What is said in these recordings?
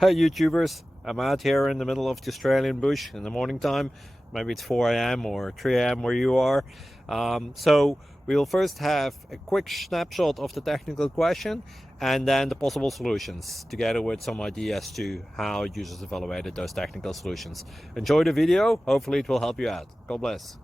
Hey YouTubers, I'm out here in the middle of the Australian bush in the morning time. Maybe it's 4 a.m. or 3 a.m. where you are. So we'll first have a quick snapshot of the technical question and then the possible solutions, together with some ideas to how users evaluated those technical solutions. Enjoy the video, hopefully it will help you out. God bless.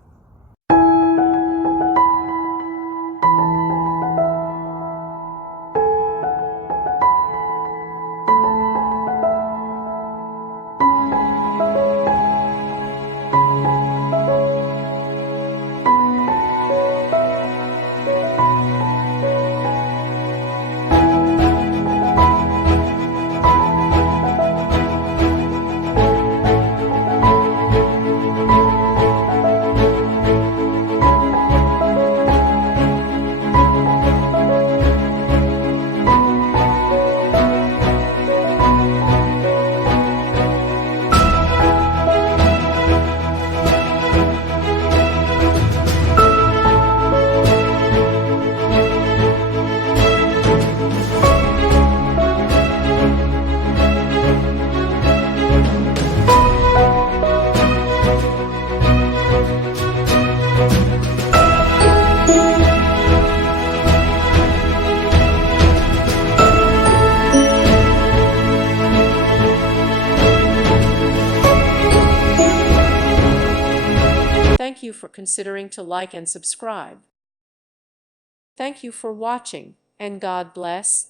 Thank you for considering to like and subscribe. Thank you for watching, and God bless.